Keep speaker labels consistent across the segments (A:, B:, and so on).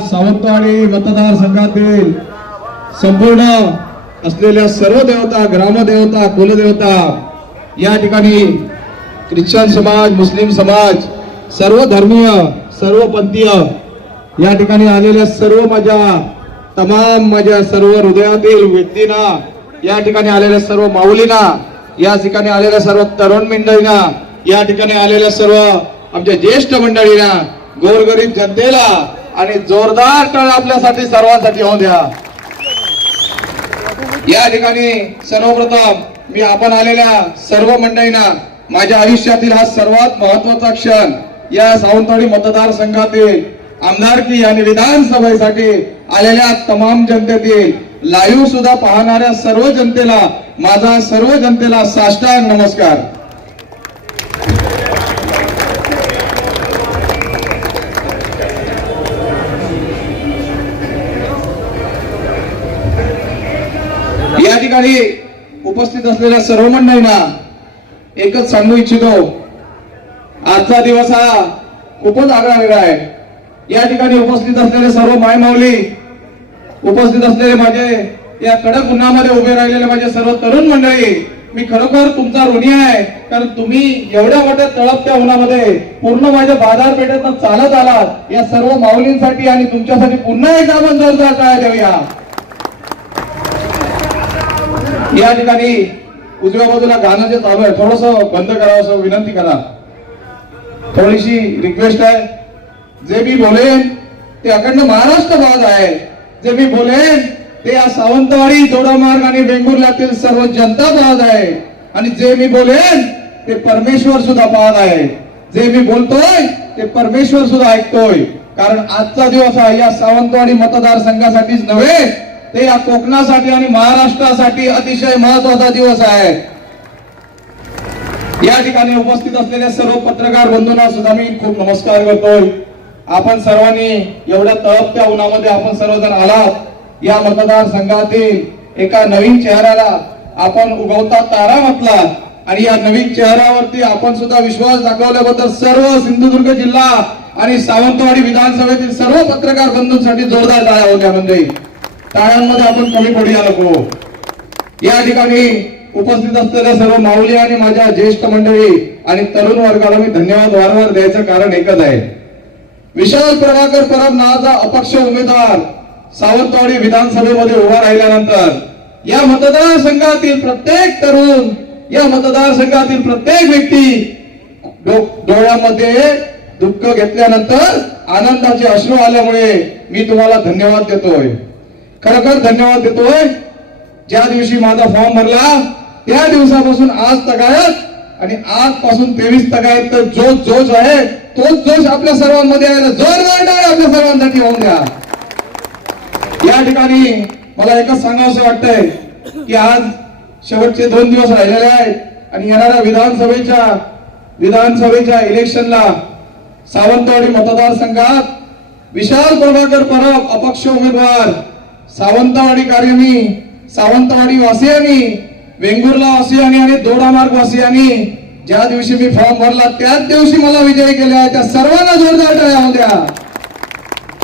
A: सावंतवाडी मतदारसंघातील संपूर्ण असलेल्या सर्व देवता ग्रामदेवता कुलदेवता या ठिकाणी ख्रिश्चन समाज मुस्लिम समाज सर्व धर्मीय सर्व पंथीय या ठिकाणी आलेल्या सर्व माझ्या तमाम माझ्या सर्व हृदयातील व्यक्तींना या ठिकाणी आलेल्या सर्व माऊलींना या ठिकाणी आलेल्या सर्व तरुण मंडळींना या ठिकाणी आलेल्या सर्व आमच्या ज्येष्ठ मंडळींना गोरगरीब जनतेला आणि जोरदार टळ आपल्यासाठी सर्वांसाठी होऊ द्या. या ठिकाणी सर्वप्रथम मी आपण आलेल्या सर्व मंडळींना माझ्या आयुष्यातील हा सर्वात महत्त्वाचा क्षण या सावंतवाडी मतदारसंघातील आमदारकी आणि विधानसभेसाठी आलेल्या तमाम जनतेतील लाईव्ह सुद्धा पाहणाऱ्या सर्व जनतेला माझा सर्व जनतेला साष्टांग नमस्कार. ठिकाणी उपस्थित असलेल्या सर्व मंडळींना एकच सांगू इच्छितो. आजचा दिवस हा खूपच आगळा वेगळा आहे. या ठिकाणी उपस्थित असलेले सर्व मायमाऊली उपस्थित असलेले माझे या कडक उन्हामध्ये उभे राहिलेले माझे सर्व तरुण मंडळी मी खरोखर तुमचा ऋणी आहे. कारण तुम्ही एवढ्या मोठ्या तळपत्या उन्हामध्ये पूर्ण माझ्या बाजारपेठेतनं चालत आलात. या सर्व माऊलींसाठी आणि तुमच्यासाठी पुन्हा एकदा मंजूर जोरदार टाळ्या देऊया. या ठिकाणी उजव्या बाजूला गाणं जे चालू आहे थोडस बंद करावं असं विनंती करा. थोडीशी रिक्वेस्ट आहे. जे मी बोलेन ते अखंड महाराष्ट्र भाग आहे. जे मी बोलेन ते या सावंतवाडी जोडामार्ग आणि वेंगुर्ल्यातील सर्व जनता पाहत आहे. आणि जे मी बोलेन ते परमेश्वर सुद्धा पाहत आहे. जे मी बोलतोय ते परमेश्वर सुद्धा ऐकतोय. कारण आजचा दिवस आहे या सावंतवाडी मतदारसंघासाठीच नव्हे ते या कोकणासाठी आणि महाराष्ट्रासाठी अतिशय महत्त्वाचा दिवस आहे. या ठिकाणी उपस्थित असलेल्या सर्व पत्रकार बंधूंना सुद्धा मी खूप नमस्कार करतोय. आपण सर्वांनी एवढ्या तळपत्या उन्हामध्ये आपण सर्वजण आलात. या मतदारसंघातील एका नवीन चेहऱ्याला आपण उगवता तारा म्हटला आणि या नवीन चेहऱ्यावरती आपण सुद्धा विश्वास दाखवल्याबद्दल सर्व सिंधुदुर्ग जिल्हा आणि सावंतवाडी विधानसभेतील सर्व पत्रकार बंधूंसाठी जोरदार टाळ्या होत्या म्हणजे. टाळ्यांमध्ये आपण कमी पडूया नको. या ठिकाणी उपस्थित असलेल्या सर्व माऊली आणि माझ्या ज्येष्ठ मंडळी आणि तरुण वर्गाला मी धन्यवाद वारंवार द्यायचं कारण एकच आहे. विशाल प्रभाकर परब नावाचा अपक्ष उमेदवार सावंतवाडी विधानसभेमध्ये उभा राहिल्यानंतर या मतदारसंघातील प्रत्येक तरुण या मतदारसंघातील प्रत्येक व्यक्ती डोळ्यामध्ये दुःख घेतल्यानंतर आनंदाचे अश्रू आल्यामुळे मी तुम्हाला धन्यवाद देतोय. खरोखर धन्यवाद देतोय. ज्या दिवशी माझा फॉर्म भरला त्या दिवसापासून आज तगायत आणि आजपासून तेवीस तगायत तर जो जोश आहे तोच जोश आपल्या सर्वांमध्ये यायला जोरदार टाळ्या आपल्या सर्वांसाठी होऊन द्या. या ठिकाणी मला एकच सांगावं वाटतंय की आज शेवटचे दोन दिवस राहिलेले आहेत आणि येणाऱ्या विधानसभेच्या विधानसभेच्या इलेक्शनला सावंतवाडी मतदारसंघात विशाल प्रभाकर परब अपक्ष उमेदवार सावंतवाडी कार्यानी सावंतवाडी वासियांनी वेंगुर्ला वासियांनी आणि दोडामार्ग वासियांनी ज्या दिवशी मी फॉर्म भरला त्याच दिवशी मला विजयी केला त्या सर्वांना जोरदार टाळ्या होत्या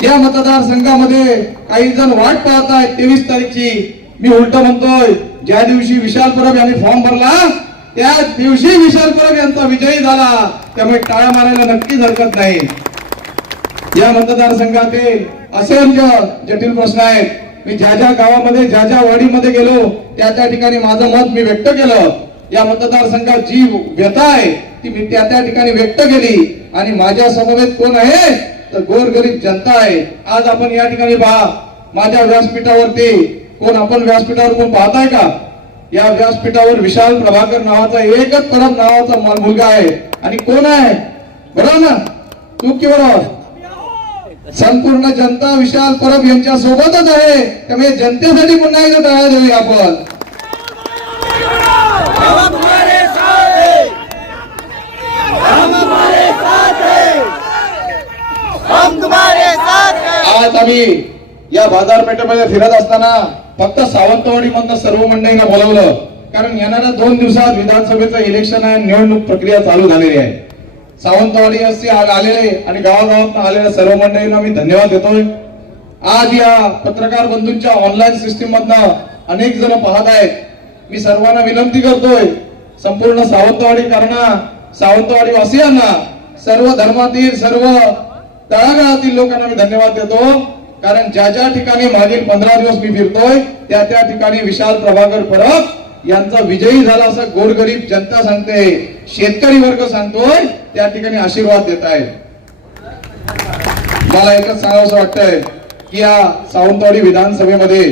A: या मतदारसंघामध्ये काही जण वाट पाहत आहेत. तेवीस तारीखची मी उलट म्हणतोय ज्या दिवशी विशाल परब यांनी फॉर्म भरला त्या दिवशी विशाल परब यांचा विजयी झाला. त्यामुळे टाळ्या मारायला नक्कीच हरकत नाही. या मतदारसंघातील असंख्य जटिल प्रश्न आहेत. मी ज्या ज्या गावामध्ये ज्या ज्या वाडीमध्ये गेलो त्या त्या ठिकाणी माझं मत मी व्यक्त केलं. या मतदारसंघात जी व्यथा आहे ती मी त्या त्या ठिकाणी व्यक्त केली. आणि माझ्या समवेत कोण आहे? तर गोरगरीब जनता आहे. आज आपण या ठिकाणी पहा माझ्या व्यासपीठावरती कोण आपण व्यासपीठावर कोण पाहताय का? या व्यासपीठावर विशाल प्रभाकर नावाचा एकच परब नावाचा मुलगा आहे. आणि कोण आहे? बरोबर ना? तू की बरोबर संपूर्ण जनता विशाल परब यांच्या सोबतच आहे. त्यामुळे जनतेसाठी पुन्हा एकदा टाळ्या देऊया आपण. आज आम्ही या बाजारपेठेमध्ये फिरत असताना फक्त सावंतवाडी मधनं सर्व मंडळींना बोलावलं. कारण येणाऱ्या दोन दिवसात विधानसभेचं इलेक्शन आहे निवडणूक प्रक्रिया चालू झालेली आहे. सावंतवाडी असे आज आलेले आणि गावागावात आलेल्या सर्व मंडळींना मी धन्यवाद देतोय. आज या पत्रकार बंधूंच्या ऑनलाईन सिस्टीम मधनं अनेक जण पाहत आहेत. मी सर्वांना विनंती करतोय संपूर्ण सावंतवाडीकरांना सावंतवाडी वासियांना सर्व धर्मातील सर्व तळागाळातील लोकांना मी धन्यवाद देतो. कारण ज्या ज्या ठिकाणी मागील पंधरा दिवस मी फिरतोय त्या त्या ठिकाणी विशाल प्रभाकर परब यांचा विजयी झाला असं गोरगरीब जनता सांगते. शेतकरी वर्ग सांगतोय. त्या ठिकाणी आशीर्वाद देत आहेत. मला एकच सांगावं वाटतंय की या सावंतवाडी विधानसभेमध्ये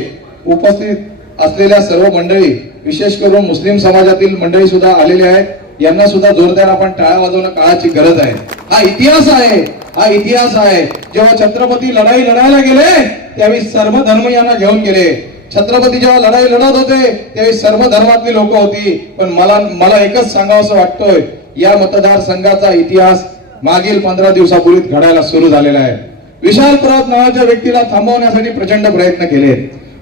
A: उपस्थित असलेल्या सर्व मंडळी विशेष करून मुस्लिम समाजातील मंडळी सुद्धा आलेले आहेत. यांना सुद्धा जोरदार आपण टाळ्या वाजवणं काळाची गरज आहे. हा इतिहास आहे. हा इतिहास आहे. जेव्हा छत्रपती लढाई लढायला गेले त्यावेळी सर्व धर्म यांना घेऊन गेले. छत्रपती जेव्हा लढाई लढत होते त्यावेळी सर्व धर्मातली लोक होती. पण मला मला एकच सांगावं वाटतोय या मतदारसंघाचा इतिहास मागील पंधरा दिवसापूर्वीच घडायला सुरू झालेला आहे. विशाल परब नावाच्या व्यक्तीला थांबवण्यासाठी प्रचंड प्रयत्न केले.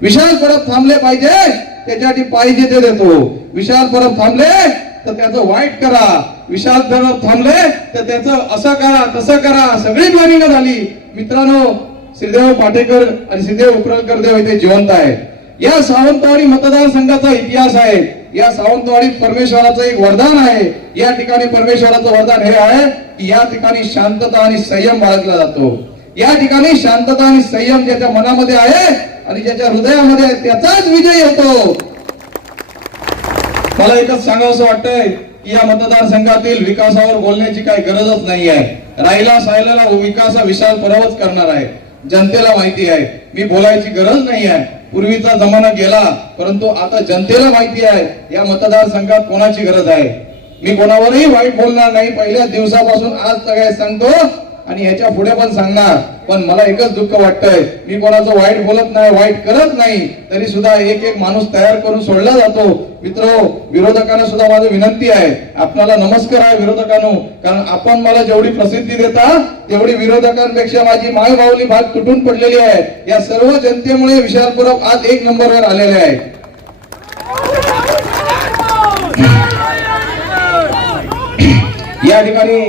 A: विशाल परब थांबले पाहिजे त्याच्यासाठी पाहिजे ते देतो. विशाल परब थांबले तर त्याचं वाईट करा. विशाल परब थांबले तर त्याचं असं करा तसं करा सगळी मानिनं झाली. मित्रांनो श्रीदेव पाटेकर आणि श्रीदेव उपरलकर देव इथे जिवंत आहे या सावंतवाडी मतदारसंघाचा इतिहास आहे. या सावंतवाडीत परमेश्वराचं एक वरदान आहे. या ठिकाणी परमेश्वराचं वरदान हे आहे की या ठिकाणी शांतता आणि संयम बाळगला जातो. या ठिकाणी शांतता आणि संयम ज्याच्या मनामध्ये आहे आणि ज्याच्या हृदयामध्ये आहे त्याचाच विजय येतो. मला एकच सांगावं वाटतंय की या मतदारसंघातील विकासावर बोलण्याची काही गरजच नाही आहे राहिला सायला विकास हा विशाल परवच करणार आहे. जनतेला माहिती आहे. मी बोलायची गरज नाही आहे. पूर्वीचा जमाना गेला परंतु आता जनतेला माहिती आहे. या मतदारसंघात कोणाची गरज आहे? मी कोणावरही वाईट बोलणार नाही. पहिल्याच दिवसापासून आज सगळ्या सांगतो आणि ह्याच्या पुढे पण सांगणार पण मला एकच दुःख वाटतंय मी कोणाचं वाईट बोलत नाही वाईट करत नाही तरी सुद्धा एक एक माणूस तयार करून सोडला जातो. मित्र विरोधकांना सुद्धा माझी विनंती आहे आपणाला नमस्कार आहे विरोधकांनो कारण आपण मला जेवढी प्रसिद्धी देता तेवढी विरोधकांपेक्षा माझी माय माऊली भाग तुटून पडलेली आहे. या सर्व जनतेमुळे विशाल आज एक नंबरवर आलेले आहे. या ठिकाणी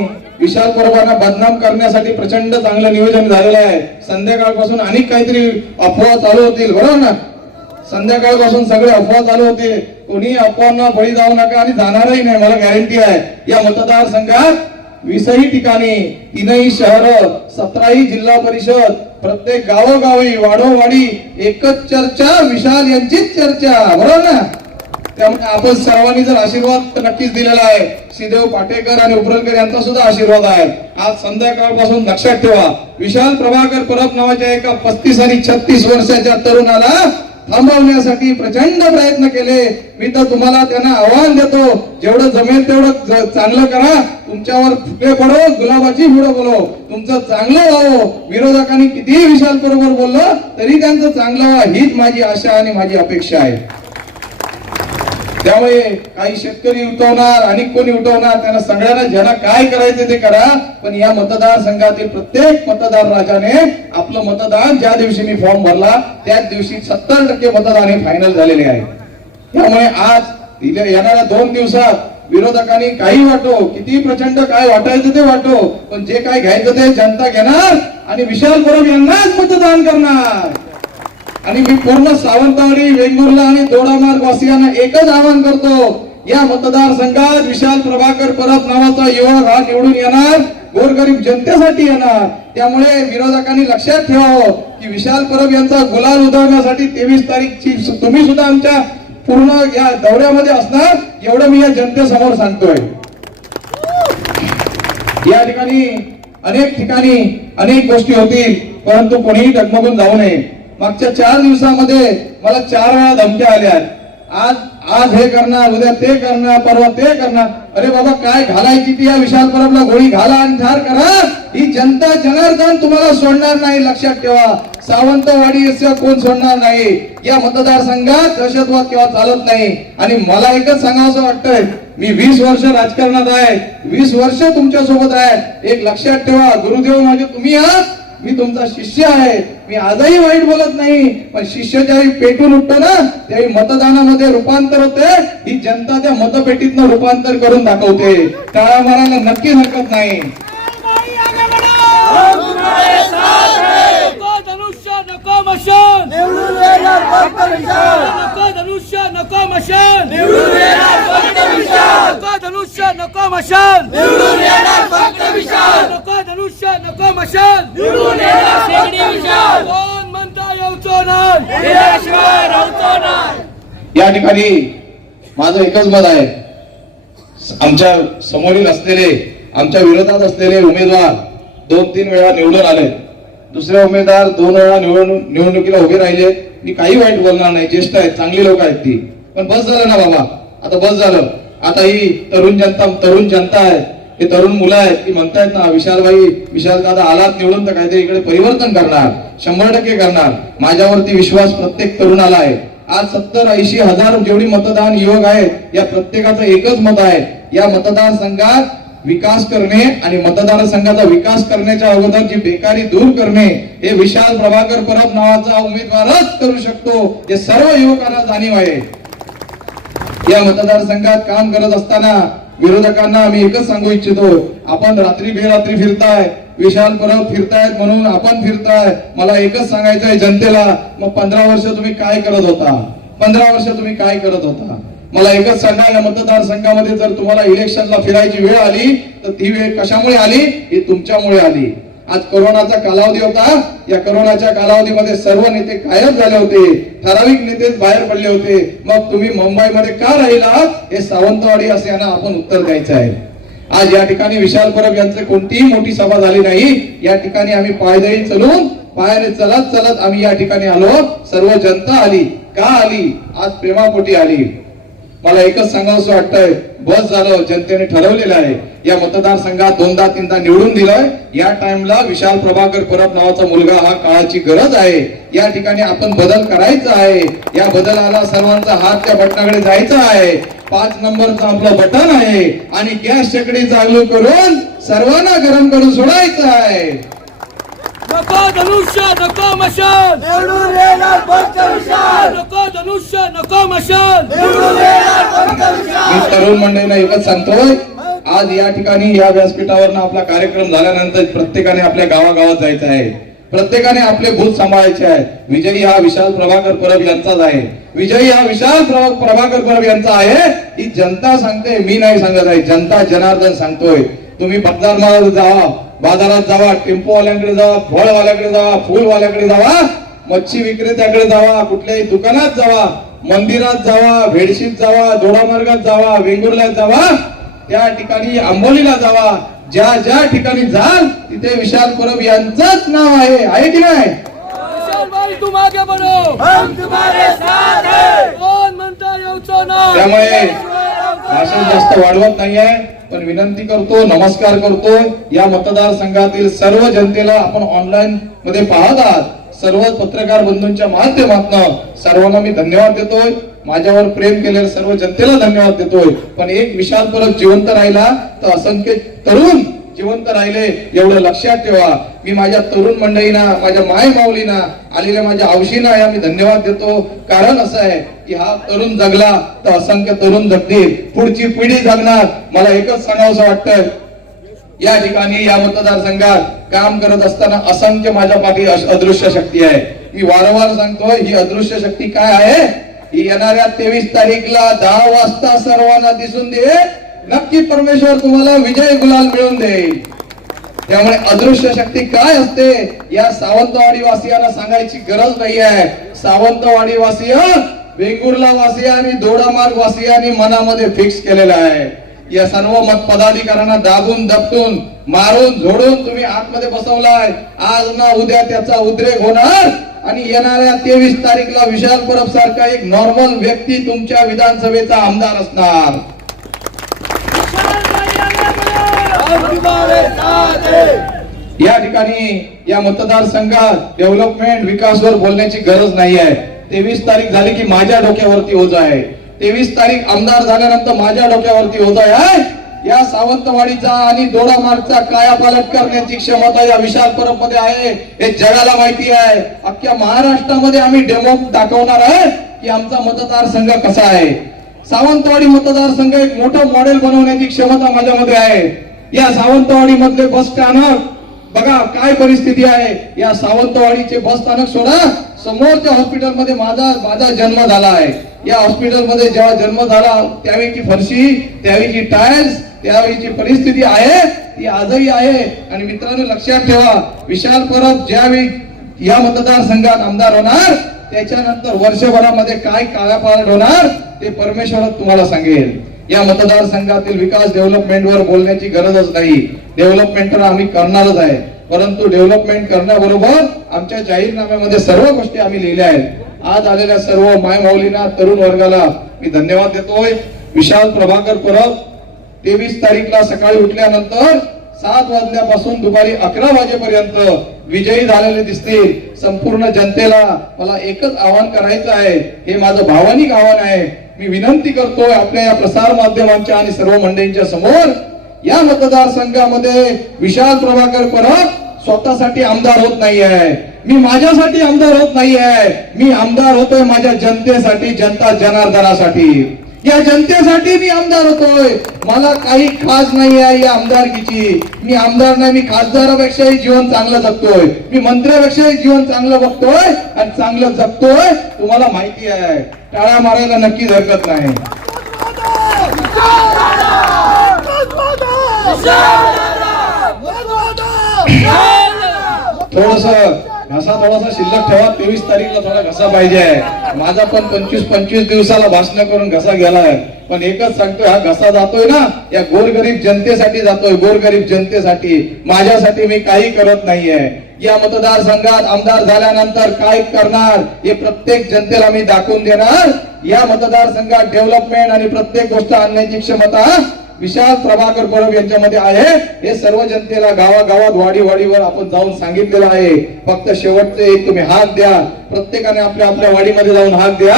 A: विशाल परबांना बदनाम करण्यासाठी प्रचंड चांगलं नियोजन झालेलं आहे. संध्याकाळपासून अनेक काहीतरी अफवा चालू होतील बरोबर ना? संध्याकाळपासून सगळे अफवा चालू होते. कोणी अफवांना बळी जाऊ नका आणि जाणारही नाही मला गॅरंटी आहे. या मतदारसंघात वीसही ठिकाणी तीनही शहर सतराही जिल्हा परिषद प्रत्येक गावोगावी वाडोवाडी एकच चर्चा विशाल यांचीच चर्चा बरोबर ना? त्यामुळे आपण सर्वांनी जर आशीर्वाद नक्कीच दिलेला आहे. श्रीदेव पाटेकर आणि उपरलकर यांचा सुद्धा आशीर्वाद आहे. आज संध्याकाळपासून लक्षात ठेवा. विशाल प्रभाकर परब नावाच्या एका पस्तीस आणि छत्तीस वर्षाच्या तरुणाला थांबवण्यासाठी प्रचंड प्रयत्न केले. मी तर तुम्हाला त्यांना आव्हान देतो. जेवढं जमेल तेवढं चांगलं करा. तुमच्यावर फुटे पडो गुलाबाची फुडं बोलो. तुमचं चांगलं व्हावं. विरोधकांनी कितीही विशाल बरोबर बोललं तरी त्यांचं चांगलं व्हा. हीच माझी आशा आणि माझी अपेक्षा आहे. त्यामुळे काही शेतकरी उठवणार आणि कोणी उठवणार त्यांना सगळ्यांना ज्यांना काय करायचं ते करा. पण या मतदारसंघातील प्रत्येक मतदार राजाने आपलं मतदान ज्या दिवशी मी फॉर्म भरला त्याच दिवशी सत्तर टक्के मतदान हे फायनल झालेले आहे. त्यामुळे आज इथे येणाऱ्या दोन दिवसात विरोधकांनी काही वाटो किती प्रचंड काय वाटायचं ते वाटो पण जे काय घ्यायचं ते जनता घेणार आणि विशाल परब यांनाच मतदान करणार. आणि मी पूर्ण सावंतवाडी वेंगुर्ला आणि दोडामार्ग वासियांना एकच आवाहन करतो या मतदारसंघात विशाल प्रभाकर परब नावाचा युवक हा निवडून येणार गोरगरीब जनतेसाठी येणार. त्यामुळे विरोधकांनी लक्षात ठेवावं की विशाल परब यांचा गुलाल उधळण्यासाठी तेवीस तारीखची तुम्ही सुद्धा आमच्या पूर्ण या दौऱ्यामध्ये असणार एवढं मी या जनतेसमोर सांगतोय. या ठिकाणी अनेक ठिकाणी अनेक गोष्टी होतील परंतु कोणीही डगमगून जाऊ नये. मागच्या चार दिवसामध्ये मला चार वेळा धमक्या आल्या आज आज हे करणार उद्या ते करणार परवा ते करणार. अरे बाबा काय घालायची ती या विशाल परबला? गोळी घाला आणि ठार करा. ही जनता जनार्दन तुम्हाला सोडणार नाही लक्षात ठेवा. सावंतवाडी कोण सोडणार नाही? या मतदारसंघात दहशतवाद केव्हा चालत नाही? आणि मला एकच सांगावं वाटतंय मी वीस वर्ष राजकारणात आहे. वीस वर्ष तुमच्यासोबत आहे एक लक्षात ठेवा गुरुदेव म्हणजे तुम्ही आहात. मी तुमचा शिष्य आहे. मी आजही वाईट बोलत नाही पण शिष्य ज्यावेळी पेटून उठतो ना त्यावेळी मतदानामध्ये रूपांतर होते ही जनता त्या मतपेटीतनं रूपांतर करून दाखवते. टाळा मारायला नक्की हरकत नाही.
B: नको धनुष्य नको मशाल नको धनुष्य नको मशाल
C: निवडून येणार फक्त विशाल
B: नको धनुष्य नको मशाल
C: निवडून येणार फक्त विशाल
B: नको धनुष्य
C: विशाल
B: कोण म्हणता येऊचो नाही?
C: दिल्याशिवाय राहतो नाही!
A: या ठिकाणी माझं एकच मत आहे. आमच्या समोरील असलेले आमच्या विरोधात असलेले उमेदवार दोन तीन वेळा निवडून आले. दुसरे उमेदवार दोन वेळा निवडून निवडणुकीला उभे राहिले. मी काही वाईट बोलणार नाही. ज्येष्ठ आहेत चांगली लोक आहेत ती. पण बस झालं ना बाबा. आता बस झालं. आता ही तरुण जनता तरुण जनता आहे. हे तरुण मुलं आहेत की म्हणतायत ना विशालबाई विशाल दादा आलात निवडून तर काहीतरी इकडे परिवर्तन करणार शंभर टक्के करणार. माझ्यावरती विश्वास प्रत्येक तरुणाला आहे. आज सत्तर ऐंशी हजार जेवढी मतदान युवक आहेत या प्रत्येकाचं एकच मत आहे. या मतदारसंघात विकास करणे आणि मतदारसंघाचा विकास करण्याच्या अगोदर जी बेकारी दूर करणे हे विशाल प्रभाकर परब नावाचा उमेदवारच करू शकतो. हे सर्व युवकांना जाणीव आहे. या मतदारसंघात काम करत असताना विरोधकांना आम्ही एकच सांगू इच्छितो आपण रात्री बेरात्री फिरताय विशाल परब फिरतायत म्हणून आपण फिरताय. मला एकच सांगायचंय जनतेला मग पंधरा वर्ष तुम्ही काय करत होता? पंधरा वर्ष तुम्ही काय करत होता? मला एकच सांगा या मतदारसंघामध्ये जर तुम्हाला इलेक्शनला फिरायची वेळ आली तर ती वेळ कशामुळे आली? ही तुमच्यामुळे आली. आज करोनाचा कालावधी होता. या करोनाच्या कालावधीमध्ये सर्व नेते गायब झाले होते. ठराविक नेतेच बाहेर पडले होते. मग तुम्ही मुंबईमध्ये का राहिला हे सावंतवाडी असे यांना आपण उत्तर द्यायचं आहे. आज या ठिकाणी विशाल परब यांचे कोणतीही मोठी सभा झाली नाही. या ठिकाणी आम्ही पायदळी चलून पायाने चलत चलत आम्ही या ठिकाणी आलो. सर्व जनता आली. का आली? आज प्रेमापोटी आली. मला एकच सांगावंसं वाटतंय. बस झालं जनतेने ठरवलेलं आहे. या मतदारसंघात दोनदा तीनदा निवडून दिलंय. या टाइमला विशाल प्रभाकर परब नावाचा मुलगा हा काळाची गरज आहे. या ठिकाणी आपण बदल करायचा आहे. या बदलाला सर्वांचा हात त्या बटनाकडे जायचा आहे. पाच नंबरचं आपलं बटन आहे. आणि गॅस शेकडी चालू करून सर्वांना गरम करून सोडायचं आहे.
B: नको धनुष्य नको मशाल
C: निवडून येणार फक्त विशाल
B: नको धनुष्य नको मशाल
C: निवडून येणार फक्त विशाल
A: मी तरुण मंडळींना एकच सांगतोय आज या ठिकाणी या व्यासपीठावरनं आपला कार्यक्रम झाल्यानंतर प्रत्येकाने आपल्या गावागावात जायचं आहे. प्रत्येकाने आपले भूत सांभाळायचे आहे. विजयी हा विशाल प्रभाकर परब यांचाच आहे. विजयी हा विशाल प्रभा- प्रभाकर परब यांचा आहे. ही जनता सांगते मी नाही सांगत आहे. जनता जनार्दन सांगतोय. तुम्ही बाजारमध्ये जावा बाजारात जावा टेम्पोवाल्यांकडे जावा फळवाल्याकडे जावा फुलवाल्याकडे जावा मच्छी विक्रेत्याकडे जावा कुठल्याही दुकानात जावा मंदिरात जावा भेडशीत जावा दोडामार्गात जावा वेंगुर्ल्यात जावा त्या ठिकाणी आंबोलीला जावा. ज्या ज्या ठिकाणी जाल तिथे विशाल परब यांचंच नाव आहे. आहे की नाही?
B: विशाल भाई तुम आगे बढ़ो
C: हम तुम्हारे साथ हैं.
B: कोण म्हणता येऊचो नाही
A: त्यामुळे भाषण जास्त वाढवत नाहीये. पण विनंती करतो नमस्कार करतो. या मतदारसंघातील सर्व जनतेला आपण ऑनलाईन मध्ये पाहत आहात. सर्व पत्रकार बंधूंच्या माध्यमातून सर्वांना मी धन्यवाद देतोय. माझ्यावर प्रेम केलेल्या सर्व जनतेला धन्यवाद देतोय. पण एक विशाल परत जिवंत राहिला तर असंख्य तरुण जिवंत राहिले एवढं लक्षात ठेवा. मी माझ्या तरुण मंडळींना माझ्या माय माऊलीना आलेल्या माझ्या आवशींना या मी धन्यवाद देतो. कारण असं आहे की हा तरुण जगला तर असंख्य तरुण जगतील. पुढची पिढी जगणार. मला एकच सांगावं वाटतं या ठिकाणी या मतदारसंघात काम करत असताना असंख्य माझ्या पाठी अदृश्य शक्ती आहे. मी वारंवार सांगतोय ही अदृश्य शक्ती काय आहे? ही येणाऱ्या तेवीस तारीखला दहा वाजता सर्वांना दिसून दे. नक्की परमेश्वर तुम्हाला विजय गुलाल मिळवून देईल. त्यामुळे अदृश्य शक्ती काय असते या सावंतवाडी वासियांना सांगायची गरज नाही आहे सावंतवाडी वासिय वेंगुर्ला वासिया आणि दोडामार्ग वासियांनी मनामध्ये फिक्स केलेला आहे. या सर्व मत पदाधिकाऱ्यांना दाबून दपटून मारून झोडून तुम्ही आतमध्ये बसवलाय. आज ना उद्या त्याचा उद्रेक होणार. आणि येणाऱ्या तेवीस तारीखला विशाल परब सारखा एक नॉर्मल व्यक्ती तुमच्या विधानसभेचा आमदार असणार. या ठिकाणी या मतदारसंघात डेव्हलपमेंट विकासवर बोलण्याची गरज नाही आहे. तेवीस तारीख झाली की माझ्या डोक्यावरती ओझ आहे. तेवीस तारीख आमदार झाल्यानंतर माझ्या डोक्यावरती ओझ आहे. या सावंतवाडीचा आणि दोडामार्गचा कायापालट करण्याची क्षमता या विशाल परबमध्ये आहे. हे जगाला माहिती आहे. अख्ख्या महाराष्ट्रामध्ये आम्ही डेमो दाखवणार आहे की आमचा मतदारसंघ कसा आहे. सावंतवाडी मतदारसंघ एक मोठं मॉडेल बनवण्याची क्षमता माझ्यामध्ये आहे. या सावंतवाडी मधले बस स्थानक. बघा काय परिस्थिती आहे. या सावंतवाडीचे बस स्थानक सोडा. समोरच्या हॉस्पिटलमध्ये माझा माझा जन्म झाला आहे. या हॉस्पिटलमध्ये जेव्हा जन्म झाला त्यावेळीची फरशी त्यावेळीची टायल्स त्यावेळीची परिस्थिती आहे ती आजही आहे. आणि मित्रांनो लक्षात ठेवा विशाल परब ज्यावेळी या मतदारसंघात आमदार होणार त्याच्यानंतर वर्षभरामध्ये काय कायापालट होणार ते परमेश्वर तुम्हाला सांगेल. या मतदारसंघातील विकास डेव्हलपमेंट वर बोलण्याची गरजच नाही. डेव्हलपमेंट तर आम्ही करणारच आहे. परंतु डेव्हलपमेंट करण्याबरोबर आमच्या जाहीरनाम्यामध्ये सर्व गोष्टी आम्ही लिहिल्या आहेत. आज आलेल्या सर्व मायमाऊलींना तरुण वर्गाला मी धन्यवाद देतोय. विशाल प्रभाकर परब तेवीस तारीखला सकाळी उठल्यानंतर सात वाजल्यापासून दुपारी अकरा वाजेपर्यंत विजयी झालेले दिसतील. संपूर्ण जनतेला मला एकच आवाहन करायचं आहे. हे माझं भावनिक आव्हान आहे. मी विनंती करतोय आपल्या या प्रसार माध्यमांच्या आणि सर्व मंडळींच्या समोर या मतदारसंघामध्ये विशाल प्रभाकर परब स्वतःसाठी आमदार होत नाही आहे मी माझ्यासाठी आमदार होत नाही आहे मी आमदार होतोय माझ्या जनतेसाठी जनता जनार्दनासाठी. या जनतेसाठी मी आमदार होतोय. मला काही खास नाही आहे या आमदारकीची. मी आमदार नाही मी खासदारापेक्षाही जीवन चांगलं जगतोय. मी मंत्र्यापेक्षाही जीवन चांगलं बघतोय आणि चांगलं जगतोय तुम्हाला माहिती आहे. टाळ्या मारायला नक्कीच हरकत नाही. थोडस घसा थोडासा शिल्लक ठेवा तेवीस तारीखला थोडा घसा पाहिजे आहे. माझा पण पंचवीस पंचवीस दिवसाला भाषण करून घसा गेलाय. पण एकच सांगतोय हा घसा जातोय ना या गोरगरीब जनतेसाठी जातोय गोरगरीब जनतेसाठी. माझ्यासाठी मी काही करत नाहीये. या मतदारसंघात आमदार झाल्यानंतर काय करणार हे प्रत्येक जनतेला मी दाखवून देणार. या मतदारसंघात डेव्हलपमेंट आणि प्रत्येक गोष्ट आणण्याची क्षमता विशाल प्रभाकर परब यांच्यामध्ये आहे. हे सर्व जनतेला गावागावात वाडी वाडीवर आपण जाऊन सांगितलेलं आहे. फक्त शेवटचे एक तुम्ही हात द्या. प्रत्येकाने आपल्या आपल्या वाडीमध्ये जाऊन हात द्या.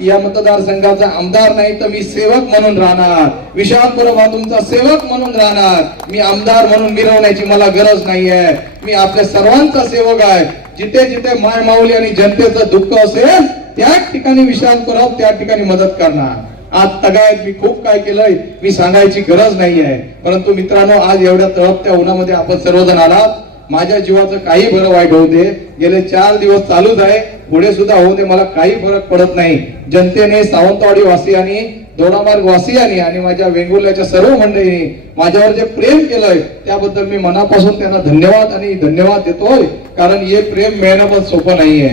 A: या मतदारसंघाचा आमदार नाही तर मी सेवक म्हणून राहणार. विशाल परब हा तुमचा सेवक म्हणून राहणार. मी आमदार म्हणून मिरवण्याची मला गरज नाहीये. मी आपल्या सर्वांचा सेवक आहे. जिथे जिथे माय माऊली आणि जनतेचं दुःख असेल त्या ठिकाणी विशाल परब त्या ठिकाणी मदत करणार. आज तगायत मी खूप काय केलंय मी सांगायची गरज नाही आहे परंतु मित्रांनो आज एवढ्या तळपत्या उन्हामध्ये आपण सर्वजण आलात. माझ्या जीवाचं काही बरं वाईट होऊ दे. गेले चार दिवस चालूच आहे. पुढे सुद्धा होऊ दे मला काही फरक पडत नाही. जनतेने सावंतवाडी वासियांनी दोडामार्ग वासियांनी आणि माझ्या वेंगुर्ल्याच्या सर्व मंडळींनी माझ्यावर जे प्रेम केलंय त्याबद्दल मी मनापासून त्यांना धन्यवाद आणि धन्यवाद देतोय. कारण हे प्रेम मिळणं पण सोपं नाहीये.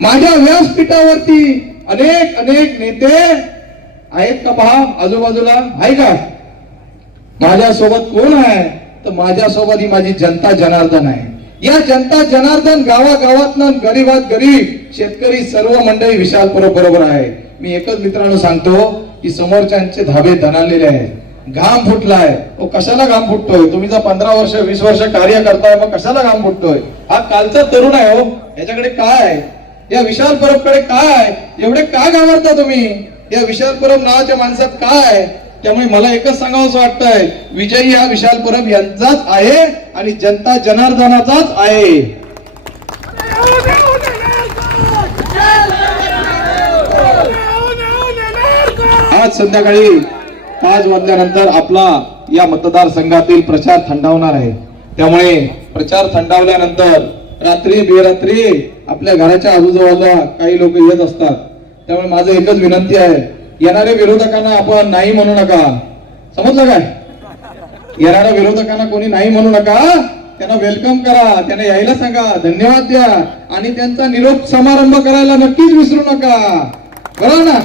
A: माझ्या व्यासपीठावरती अनेक अनेक नेते आहेत का पहा? आजूबाजूला? आहे का? माझ्यासोबत कोण आहे? तर माझ्यासोबत ही माझी जनता जनार्दन आहे. या जनता जनार्दन गावागावात गरीबात गरीब शेतकरी सर्व मंडळी विशाल परब बरोबर आहे. मी एकच मित्रांनो सांगतो की समोरच्यांचे धाबे धनालेले आहेत. घाम फुटलाय. तो कशाला घाम फुटतोय? तुम्ही जर पंधरा वर्ष वीस वर्ष कार्य करताय मग कशाला घाम फुटतोय? हा कालचा तरुण आहे हो. याच्याकडे काय या विशाल परबकडे काय एवढे का घाबरता तुम्ही? या विशाल परब नावाच्या माणसात काय आहे? त्यामुळे मला एकच सांगावं वाटतंय विजयी हा विशाल परब यांचाच आहे आणि जनता जनार्दनाचाच आहे. आज संध्याकाळी पाच वाजल्यानंतर आपला या मतदारसंघातील प्रचार थंडावणार आहे. त्यामुळे प्रचार थंडावल्यानंतर रात्री बेरात्री आपल्या घराच्या आजूबाजूला काही लोक येत असतात. त्यामुळे माझं एकच विनंती आहे येणाऱ्या विरोधकांना आपण नाही म्हणू नका. समजलं काय? येणाऱ्या विरोधकांना कोणी नाही म्हणू नका. त्यांना वेलकम करा त्यांना यायला सांगा धन्यवाद द्या. आणि त्यांचा निरोप समारंभ करायला नक्कीच विसरू नका. बरोबर ना?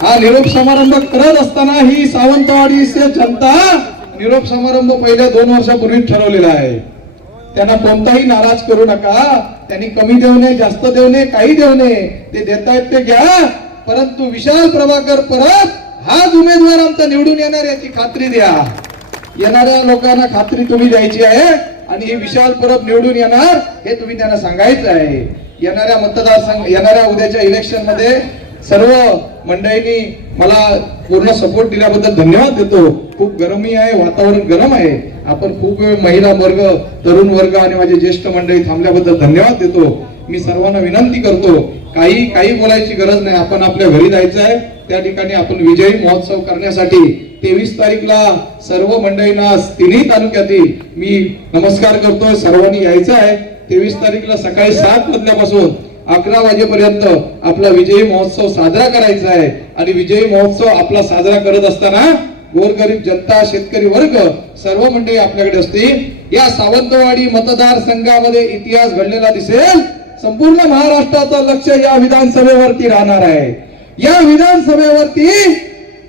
A: हा निरोप समारंभ करत असताना ही सावंतवाडी जनता निरोप समारंभ पहिल्या दोन वर्षापूर्वी ठरवलेला आहे. त्यांना कोणताही नाराज करू नका. त्यांनी कमी देऊ नये जास्त देऊ नये काही देऊ नये. ते देतायत ते घ्या. परंतु विशाल प्रभाकर परत हाच उमेदवार आमचा निवडून येणार याची खात्री द्या. येणाऱ्या लोकांना खात्री तुम्ही द्यायची आहे आणि हे विशाल परब निवडून येणार हे तुम्ही त्यांना सांगायचं आहे. येणाऱ्या मतदारसंघ येणाऱ्या उद्याच्या इलेक्शनमध्ये सर्व मंडळींनी मला पूर्ण सपोर्ट दिल्याबद्दल धन्यवाद देतो. खूप गरमी आहे वातावरण गरम आहे. आपण खूप वेळ महिला वर्ग तरुण वर्ग आणि माझे ज्येष्ठ मंडळी थांबल्याबद्दल धन्यवाद देतो. मी सर्वांना विनंती करतो काही काही बोलायची गरज नाही. आपण आपल्या घरी जायचं आहे. त्या ठिकाणी आपण विजयी महोत्सव करण्यासाठी तेवीस तारीखला सर्व मंडळींना तिन्ही तालुक्यातील मी नमस्कार करतोय. सर्वांनी यायचं आहे. तेवीस तारीखला सकाळी सात वाजल्यापासून अकरा वाजेपर्यंत आपला विजयी महोत्सव साजरा करायचा आहे. आणि विजयी महोत्सव आपला साजरा करत असताना गोरगरीब जनता शेतकरी वर्ग सर्व मंडळी आपल्याकडे असतील. या सावंतवाडी मतदारसंघामध्ये इतिहास घडलेला दिसेल. संपूर्ण महाराष्ट्राचं लक्ष या विधानसभेवरती राहणार आहे. या विधानसभेवरती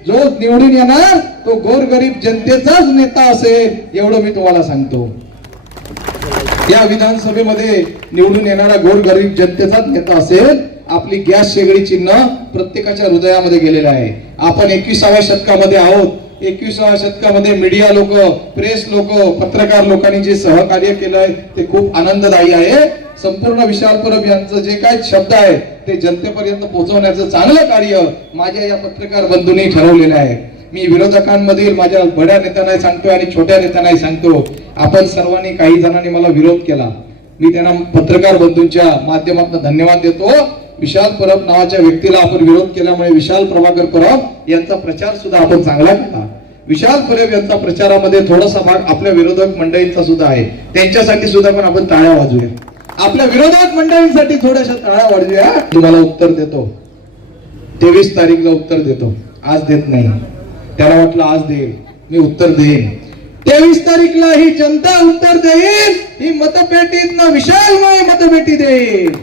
A: जो निवडून येणार तो गोरगरीब जनतेचाच नेता असेल एवढं मी तुम्हाला सांगतो. या विधानसभेमध्ये निवडून येणारा गोरगरीब जनतेचाच नेता असेल आपली गॅस शेगडी चिन्ह प्रत्येकाच्या हृदयामध्ये गेलेलं आहे. आपण एकविसाव्या शतकामध्ये आहोत. एकविसाव्या शतकामध्ये मीडिया लोक प्रेस लोक पत्रकार लोकांनी जे सहकार्य केलंय ते खूप आनंददायी आहे. संपूर्ण विशाल परब यांचं जे काय शब्द आहे ते जनतेपर्यंत पोहोचवण्याचं चांगलं कार्य माझ्या या पत्रकार बंधूंनी ठरवलेलं आहे. मी विरोधकांमधील माझ्या बड्या नेत्यांनाही सांगतो आणि छोट्या नेत्यांनाही सांगतो आपण सर्वांनी काही जणांनी मला विरोध केला. मी त्यांना पत्रकार बंधूंच्या माध्यमातून धन्यवाद देतो. विशाल परब नावाच्या व्यक्तीला आपण विरोध केल्यामुळे विशाल प्रभाकर परब यांचा प्रचार सुद्धा आपण चांगला केला. विशाल परब यांचा प्रचारामध्ये थोडासा भाग आपल्या विरोधक मंडळींचा सुद्धा आहे. त्यांच्यासाठी सुद्धा पण आपण टाळ्या वाजूया आपल्या विरोधक मंडळींसाठी थोड्याशा टाळ्या वाजूया तुम्हाला उत्तर देतो. तेवीस तारीखला उत्तर देतो. आज देत नाही. त्याला वाटलं आज देईल. मी उत्तर देईन. तेवीस तारीखला ही जनता उत्तर देईल. ही मतपेटीत विशालमय मतपेटी देईल.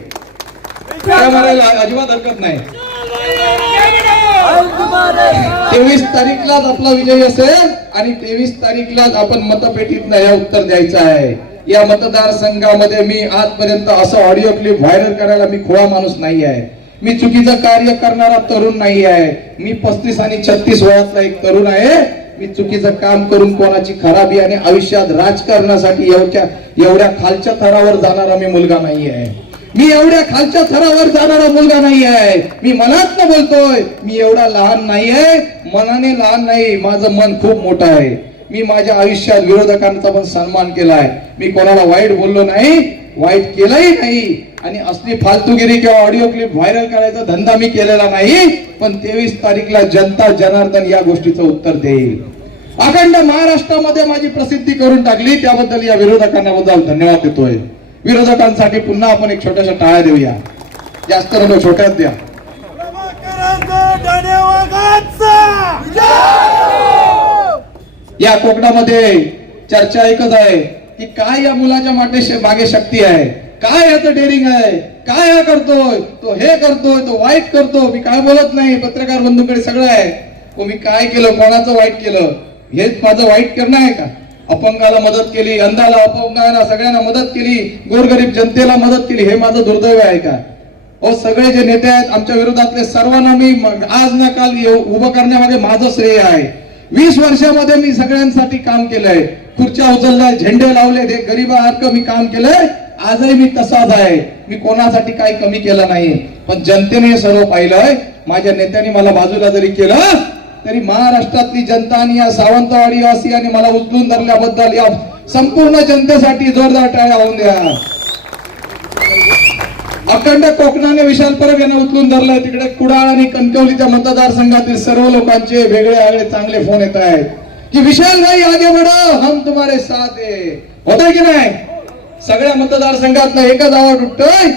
A: अजिबात हरकत नाही. तेवीस तारीखलाच आपला विजय असेल आणि तेवीस तारीखलाच आपण मतपेटीत हे उत्तर द्यायचं आहे. या मतदारसंघामध्ये मी आजपर्यंत असं ऑडिओ क्लिप व्हायरल करायला मी खुळा माणूस नाही आहे. मी चुकीचं कार्य करणारा तरुण नाही आहे. मी पस्तीस आणि छत्तीस वयातला एक तरुण आहे. मी चुकीचं काम करून कोणाची खराबी आणि आयुष्यात राजकारणासाठी एवढ्या एवढ्या खालच्या थरावर जाणारा मी मुलगा नाही आहे. मी एवढ्या खालच्या थरावर जाणारा मुलगा नाही आहे मी मनात बोलतोय मी एवढा लहान नाही आहे मनाने लहान नाही माझं मन खूप मोठं आहे. मी माझ्या आयुष्यात विरोधकांचा पण सन्मान केलाय. मी कोणाला वाईट बोललो नाही वाईट केलाही नाही. आणि असली फालतूगिरी किंवा ऑडिओ क्लिप व्हायरल करायचा धंदा मी केलेला नाही पण तेवीस तारीखला जनता जनार्दन या गोष्टीचं उत्तर देईल. अखंड महाराष्ट्रामध्ये माझी प्रसिद्धी करून टाकली त्याबद्दल या विरोधकांना बद्दल धन्यवाद देतोय. विरोधकांसाठी पुन्हा आपण एक छोट्याशा टाळ्या देऊया. जास्त नको छोट्याच द्या. या कोकणामध्ये चर्चा एकच आहे की काय या मुलाच्या माटे मागे शक्ती आहे? काय याचं डेअरिंग आहे? काय हा करतोय? तो हे करतोय तो वाईट करतो मी काय बोलत नाही पत्रकार बंधूकडे सगळं आहे. मी काय केलं कोणाचं वाईट केलं? हेच माझं वाईट करणं आहे का? अपंगाला मदत केली अंधाला अपंगाला सगळ्यांना मदत केली गोरगरीब जनतेला मदत केली हे माझं दुर्दैव आहे का? अहो सगळे जे नेते आहेत आमच्या विरोधातले सर्वांना मी आज ना काल येऊ- उभं करण्यामध्ये माझं श्रेय आहे. वीस वर्षामध्ये मी सगळ्यांसाठी काम केलंय. खुर्च्या उचलल्या झेंडे लावले गरीब गरीबासारखं मी काम केलंय? आजही मी तसाच आहे. मी कोणासाठी काही कमी केलं नाही. पण जनतेने सर्व पाहिलंय. माझ्या नेत्याने मला बाजूला जरी केलं तरी महाराष्ट्रातली जनता आणि या सावंतवाडी मला उचलून धरल्याबद्दल या संपूर्ण जनतेसाठी जोरदार टाळ्या होऊन द्या. अखंड कोकणाने विशाल परब यांना उचलून धरलंय. तिकडे कुडाळ आणि कणकवलीच्या मतदारसंघातील सर्व लोकांचे वेगळे वेगळे चांगले फोन येत आहेत. की विशाल भाई आगे बढो. हम तुम्हारे साथ है. होतंय की नाही? सगळ्या मतदारसंघात एकच आवाज उठतोय.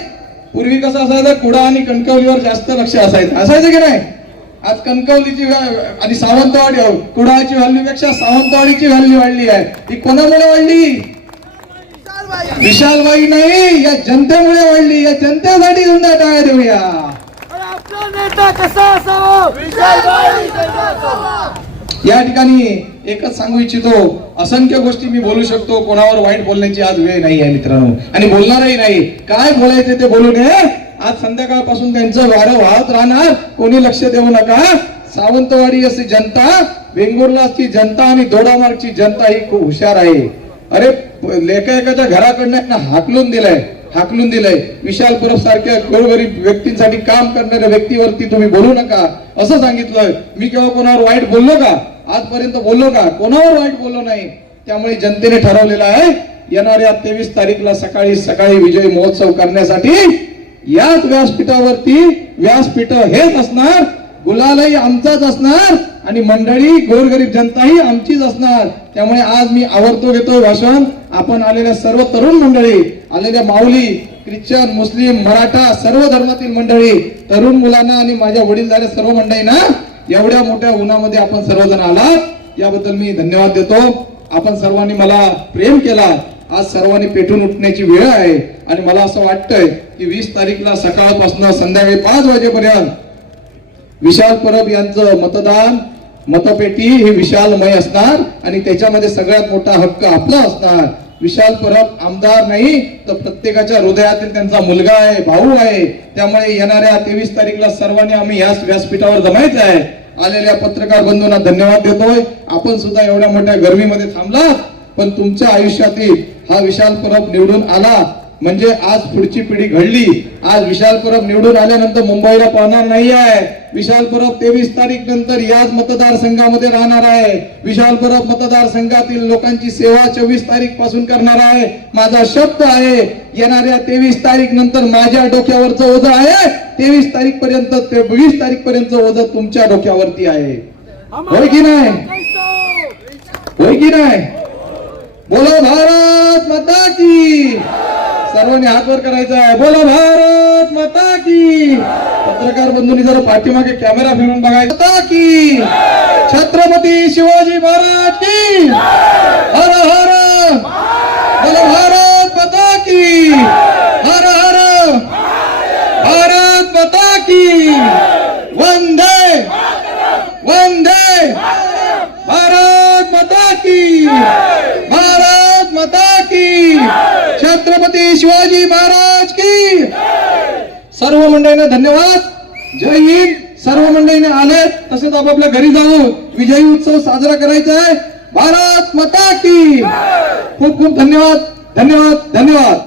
A: पूर्वी कसं असायचं? कुडा आणि कणकवलीवर जास्त लक्ष असायचं. असायचं की नाही? आज कणकवलीची आणि सावंतवाडी कुडाळची व्हॅल्यू पेक्षा सावंतवाडीची व्हॅल्यू वाढली आहे. ही कोणामुळे वाढली? विशालबाई नाही. या जनतेमुळे वाढली. या जनतेसाठी सुद्धा टाळ्या देऊया? या ठिकाणी एकच सांगू इच्छितो. असंख्य गोष्टी मी बोलू शकतो. कोणावर वाईट बोलण्याची आज वेळ नाही आहे मित्रांनो. आणि बोलणारही नाही. काय बोलायचे ते बोलू नये. आज संध्याकाळपासून त्यांचं वारं वाहत राहणार. कोणी लक्ष देऊ नका. सावंतवाडी अशी जनता वेंगुर्लाची जनता आणि दोडामार्गची जनता ही खूप हुशार आहे. अरे लेखा एकाच्या घराकडनं हाकलून दिलंय हाकलून दिलंय. विशाल परब सारख्या गोरगरीब व्यक्तींसाठी काम करणाऱ्या व्यक्तीवरती तुम्ही बोलू नका. असं सांगितलं मी केव्हा कोणावर वाईट बोललो का? आजपर्यंत बोललो का? कोणावर वाईट बोललो नाही. त्यामुळे जनतेने ठरवलेलं आहे येणाऱ्या तेवीस तारीखला सकाळी सकाळी विजय महोत्सव करण्यासाठी याच व्यासपीठावरती व्यासपीठ हेच असणार गुलालही आमचाच असणार आणि मंडळी गोरगरीब जनताही आमचीच असणार. त्यामुळे आज मी आवडतो घेतो भाषण. आपण आलेल्या सर्व तरुण मंडळी आलेल्या माऊली ख्रिश्चन मुस्लिम मराठा सर्व धर्मातील मंडळी तरुण मुलांना आणि माझ्या वडीलधाऱ्या सर्व मंडळींना एवढ्या मोठ्या उन्हामध्ये आपण सर्वजण आलात. याबद्दल मी धन्यवाद देतो. आपण सर्वांनी मला प्रेम केला. आज सर्वांनी पेटून उठण्याची वेळ आहे आणि मला असं वाटतंय की वीस तारीखला सकाळपासून संध्याकाळी पाच वाजेपर्यंत विशाल परब यांचं मतदान मतपेटी ही विशालमय असणार आणि त्याच्यामध्ये सगळ्यात मोठा हक्क आपला असणार. विशाल परब आमदार नाही तर प्रत्येकाच्या हृदयातील त्यांचा मुलगा आहे भाऊ आहे. त्यामुळे येणाऱ्या तेवीस तारीखला सर्वांनी आम्ही याच व्यासपीठावर जमायचं आहे. आलेल्या पत्रकार बंधूंना धन्यवाद देतोय. आपण सुद्धा एवढ्या मोठ्या गर्मीमध्ये थांबलात. पण तुमच्या आयुष्यातील हा विशाल परब निवडून आला. म्हणजे आज पुढची पिढी घडली. आज विशाल परब निवडून आल्यानंतर मुंबईला पाहणार नाही आहे. विशाल परब तेवीस तारीख नंतर याच मतदारसंघामध्ये राहणार आहे. विशाल परब मतदारसंघातील लोकांची सेवा चोवीस तारीखपासून करणार आहे. माझा शब्द आहे येणाऱ्या तेवीस तारीख नंतर माझ्या डोक्यावरचं ओझं आहे. तेवीस तारीख पर्यंत ते वीस तारीख पर्यंत ओझं तुमच्या डोक्यावरती आहे. होय की नाही? होय की नाही? बोलो भारत माता की. सर्वांनी हात वर करायचा आहे. बोलो भारत माता की. पत्रकार बंधूंनी जर पाठीमागे कॅमेरा फिरून बघायचा. की. छत्रपती शिवाजी महाराज की. हर हर. बोलो भारत माता की. हर हर. भारत माता की. वंदे. वंदे. माता की। भारत माता की। छत्रपती शिवाजी महाराज की। सर्व मंडळींना धन्यवाद. जय हिंद. सर्व मंडळीने आले तसेच आपापल्या घरी जाऊन विजयी उत्सव साजरा करायचा आहे. भारत माता की. खूप खूप धन्यवाद. धन्यवाद. धन्यवाद.